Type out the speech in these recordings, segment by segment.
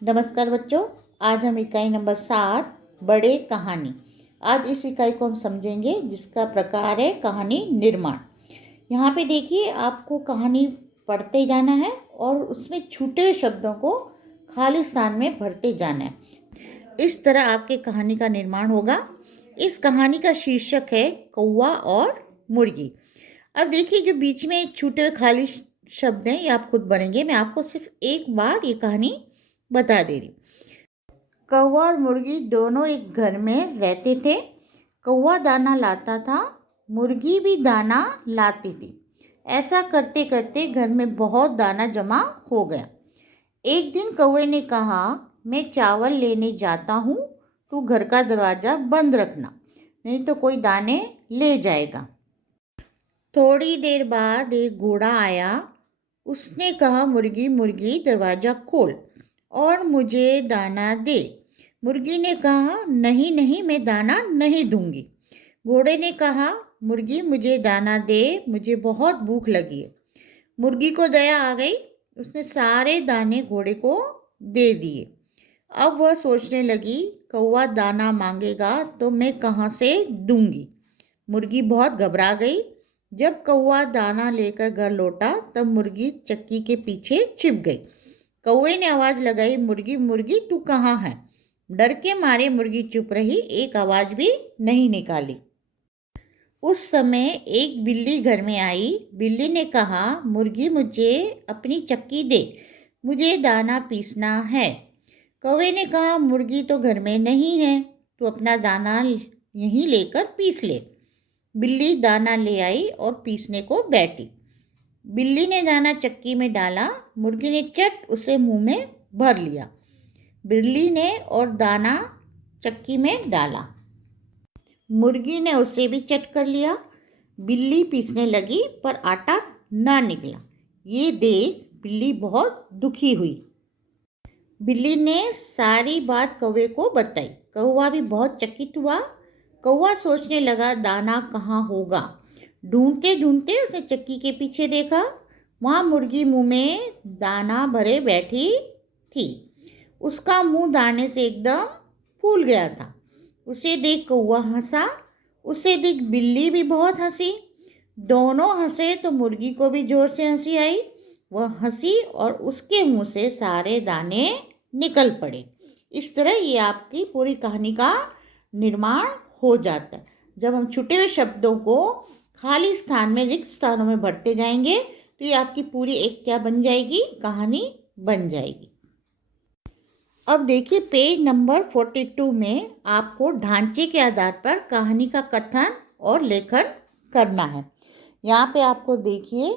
नमस्कार बच्चों, आज हम इकाई नंबर 7 बड़े कहानी। आज इस इकाई को हम समझेंगे जिसका प्रकार है कहानी निर्माण। यहाँ पे देखिए, आपको कहानी पढ़ते जाना है और उसमें छूटे हुए शब्दों को खाली स्थान में भरते जाना है। इस तरह आपके कहानी का निर्माण होगा। इस कहानी का शीर्षक है कौवा और मुर्गी। अब देखिए, जो बीच में एक छूटे हुए खाली शब्द हैं ये आप खुद बनेंगे। मैं आपको सिर्फ एक बार ये कहानी बता दे रही। कौवा और मुर्गी दोनों एक घर में रहते थे। कौवा दाना लाता था, मुर्गी भी दाना लाती थी। ऐसा करते करते घर में बहुत दाना जमा हो गया। एक दिन कौवे ने कहा, मैं चावल लेने जाता हूँ, तू घर का दरवाज़ा बंद रखना, नहीं तो कोई दाने ले जाएगा। थोड़ी देर बाद एक घोड़ा आया। उसने कहा, मुर्गी मुर्गी दरवाज़ा खोल और मुझे दाना दे। मुर्गी ने कहा, नहीं नहीं, मैं दाना नहीं दूंगी। घोड़े ने कहा, मुर्गी मुझे दाना दे, मुझे बहुत भूख लगी है। मुर्गी को दया आ गई। उसने सारे दाने घोड़े को दे दिए। अब वह सोचने लगी, कौवा दाना मांगेगा तो मैं कहाँ से दूंगी। मुर्गी बहुत घबरा गई। जब कौवा दाना लेकर घर लौटा तब मुर्गी चक्की के पीछे छिप गई। कौवे ने आवाज़ लगाई, मुर्गी मुर्गी तू कहाँ है। डर के मारे मुर्गी चुप रही, एक आवाज़ भी नहीं निकाली। उस समय एक बिल्ली घर में आई। बिल्ली ने कहा, मुर्गी मुझे अपनी चक्की दे, मुझे दाना पीसना है। कौवे ने कहा, मुर्गी तो घर में नहीं है, तू अपना दाना यहीं लेकर पीस ले। बिल्ली दाना ले आई और पीसने को बैठी। बिल्ली ने दाना चक्की में डाला। मुर्गी ने चट उसे मुंह में भर लिया। बिल्ली ने और दाना चक्की में डाला। मुर्गी ने उसे भी चट कर लिया। बिल्ली पीसने लगी पर आटा ना निकला। ये देख बिल्ली बहुत दुखी हुई। बिल्ली ने सारी बात कौवे को बताई। कौवा भी बहुत चकित हुआ। कौवा सोचने लगा, दाना कहाँ होगा। ढूंढते ढूंढते उसने चक्की के पीछे देखा। वहाँ मुर्गी मुंह में दाना भरे बैठी थी। उसका मुंह दाने से एकदम फूल गया था। उसे देख कौवा हंसा। उसे देख बिल्ली भी बहुत हंसी। दोनों हंसे तो मुर्गी को भी जोर से हंसी आई। वह हंसी और उसके मुंह से सारे दाने निकल पड़े। इस तरह ये आपकी पूरी कहानी का निर्माण हो जाता है। जब हम छुटे हुए शब्दों को खाली स्थान में, रिक्त स्थानों में भरते जाएंगे तो ये आपकी पूरी एक क्या बन जाएगी, कहानी बन जाएगी। अब देखिए, पेज नंबर 42 में आपको ढांचे के आधार पर कहानी का कथन और लेखन करना है। यहाँ पे आपको देखिए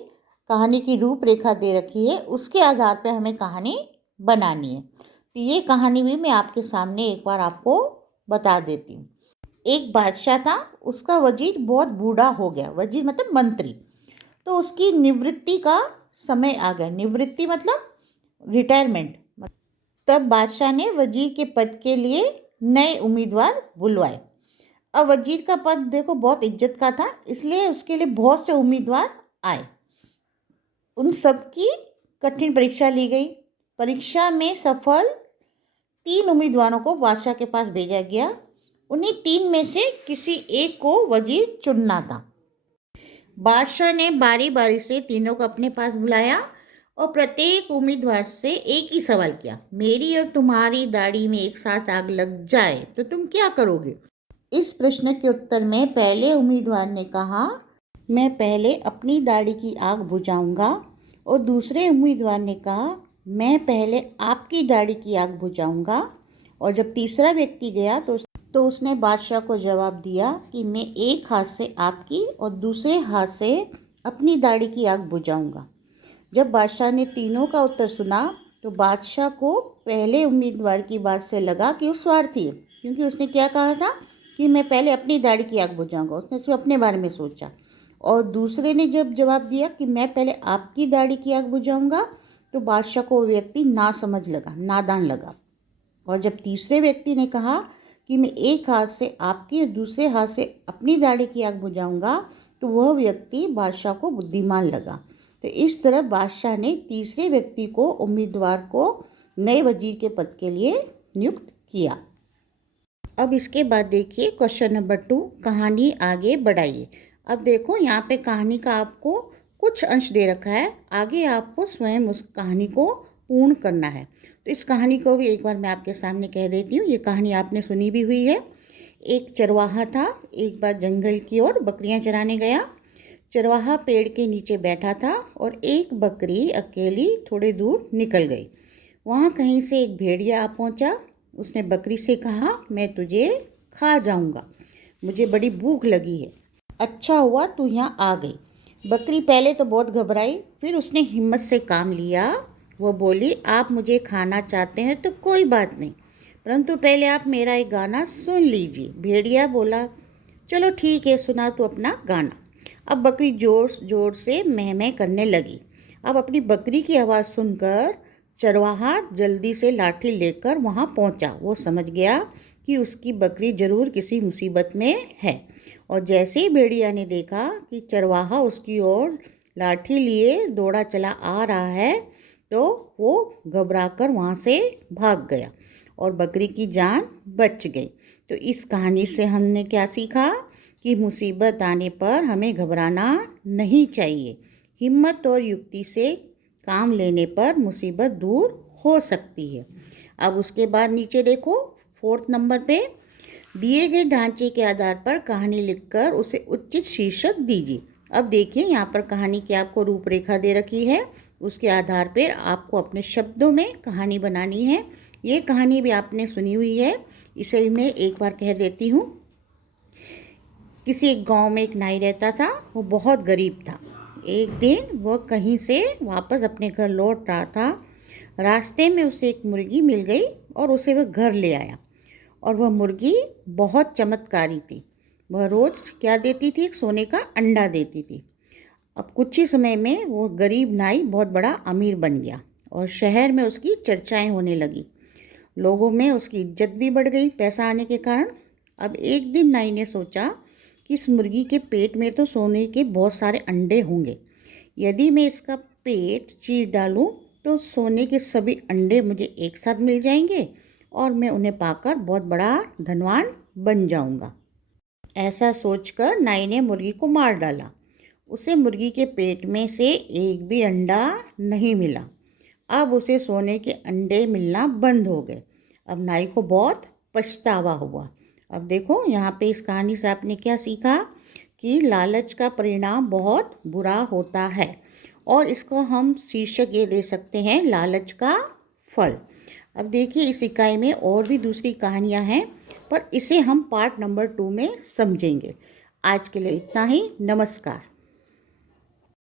कहानी की रूपरेखा दे रखी है, उसके आधार पर हमें कहानी बनानी है। तो ये कहानी भी मैं आपके सामने एक बार आपको बता देती हूँ। एक बादशाह था, उसका वजीर बहुत बूढ़ा हो गया। वजीर मतलब मंत्री। तो उसकी निवृत्ति का समय आ गया। निवृत्ति मतलब रिटायरमेंट। तब बादशाह ने वजीर के पद के लिए नए उम्मीदवार बुलवाए। अब वजीर का पद देखो बहुत इज्जत का था, इसलिए उसके लिए बहुत से उम्मीदवार आए। उन सब की कठिन परीक्षा ली गई। परीक्षा में सफल 3 उम्मीदवारों को बादशाह के पास भेजा गया। उन्हीं 3 में से किसी एक को वजीर चुनना था। बादशाह ने बारी बारी से तीनों को अपने पास बुलाया और प्रत्येक उम्मीदवार से एक ही सवाल किया, मेरी और तुम्हारी दाढ़ी में एक साथ आग लग जाए तो तुम क्या करोगे। इस प्रश्न के उत्तर में पहले उम्मीदवार ने कहा, मैं पहले अपनी दाढ़ी की आग बुझाऊंगा। और दूसरे उम्मीदवार ने कहा, मैं पहले आपकी दाढ़ी की आग बुझाऊंगा। और जब तीसरा व्यक्ति गया तो उसने बादशाह को जवाब दिया कि मैं एक हाथ से आपकी और दूसरे हाथ से अपनी दाढ़ी की आग बुझाऊंगा। जब बादशाह ने तीनों का उत्तर सुना तो बादशाह को पहले उम्मीदवार की बात से लगा कि वो स्वार्थी है, क्योंकि उसने क्या कहा था कि मैं पहले अपनी दाढ़ी की आग बुझाऊंगा। उसने सिर्फ अपने बारे में सोचा। और दूसरे ने जब जवाब दिया कि मैं पहले आपकी दाढ़ी की आग बुझाऊंगा तो बादशाह को वो व्यक्ति ना समझ लगा, नादान लगा। और जब तीसरे व्यक्ति ने कहा कि मैं एक हाथ से आपकी और दूसरे हाथ से अपनी दाढ़ी की आग बुझाऊंगा तो वह व्यक्ति बादशाह को बुद्धिमान लगा। तो इस तरह बादशाह ने तीसरे व्यक्ति को, उम्मीदवार को नए वजीर के पद के लिए नियुक्त किया। अब इसके बाद देखिए क्वेश्चन नंबर 2, कहानी आगे बढ़ाइए। अब देखो यहाँ पे कहानी का आपको कुछ अंश दे रखा है, आगे आपको स्वयं उस कहानी को पूर्ण करना है। तो इस कहानी को भी एक बार मैं आपके सामने कह देती हूँ। ये कहानी आपने सुनी भी हुई है। एक चरवाहा था, एक बार जंगल की ओर बकरियां चराने गया। चरवाहा पेड़ के नीचे बैठा था और एक बकरी अकेली थोड़े दूर निकल गई। वहाँ कहीं से एक भेड़िया आ पहुँचा। उसने बकरी से कहा, मैं तुझे खा जाऊँगा, मुझे बड़ी भूख लगी है। अच्छा हुआ तू यहाँ आ गई। बकरी पहले तो बहुत घबराई, फिर उसने हिम्मत से काम लिया। वो बोली, आप मुझे खाना चाहते हैं तो कोई बात नहीं, परंतु पहले आप मेरा एक गाना सुन लीजिए। भेड़िया बोला, चलो ठीक है, सुना तू अपना गाना। अब बकरी जोर जोर से मैं मैं करने लगी। अब अपनी बकरी की आवाज़ सुनकर चरवाहा जल्दी से लाठी लेकर वहाँ पहुँचा। वो समझ गया कि उसकी बकरी जरूर किसी मुसीबत में है। और जैसे ही भेड़िया ने देखा कि चरवाहा उसकी ओर लाठी लिए दौड़ा चला आ रहा है, तो वो घबराकर वहाँ से भाग गया और बकरी की जान बच गई। तो इस कहानी से हमने क्या सीखा कि मुसीबत आने पर हमें घबराना नहीं चाहिए। हिम्मत और युक्ति से काम लेने पर मुसीबत दूर हो सकती है। अब उसके बाद नीचे देखो 4th नंबर पे, दिए गए ढांचे के आधार पर कहानी लिखकर उसे उचित शीर्षक दीजिए। अब देखिए यहाँ पर कहानी की आपको रूपरेखा दे रखी है, उसके आधार पर आपको अपने शब्दों में कहानी बनानी है। ये कहानी भी आपने सुनी हुई है, इसे भी मैं एक बार कह देती हूँ। किसी एक गांव में एक नाई रहता था, वो बहुत गरीब था। एक दिन वह कहीं से वापस अपने घर लौट रहा था। रास्ते में उसे एक मुर्गी मिल गई और उसे वह घर ले आया। और वह मुर्गी बहुत चमत्कारी थी। वह रोज़ क्या देती थी, एक सोने का अंडा देती थी। अब कुछ ही समय में वो गरीब नाई बहुत बड़ा अमीर बन गया और शहर में उसकी चर्चाएं होने लगी। लोगों में उसकी इज्जत भी बढ़ गई पैसा आने के कारण। अब एक दिन नाई ने सोचा कि इस मुर्गी के पेट में तो सोने के बहुत सारे अंडे होंगे। यदि मैं इसका पेट चीर डालूं तो सोने के सभी अंडे मुझे एक साथ मिल जाएंगे और मैं उन्हें पाकर बहुत बड़ा धनवान बन जाऊंगा। ऐसा सोचकर नाई ने मुर्गी को मार डाला। उसे मुर्गी के पेट में से एक भी अंडा नहीं मिला। अब उसे सोने के अंडे मिलना बंद हो गए। अब नाई को बहुत पछतावा हुआ। अब देखो यहाँ पे इस कहानी से आपने क्या सीखा कि लालच का परिणाम बहुत बुरा होता है, और इसको हम शीर्षक ये दे सकते हैं, लालच का फल। अब देखिए इस इकाई में और भी दूसरी कहानियाँ हैं, पर इसे हम पार्ट नंबर 2 में समझेंगे। आज के लिए इतना ही। नमस्कार।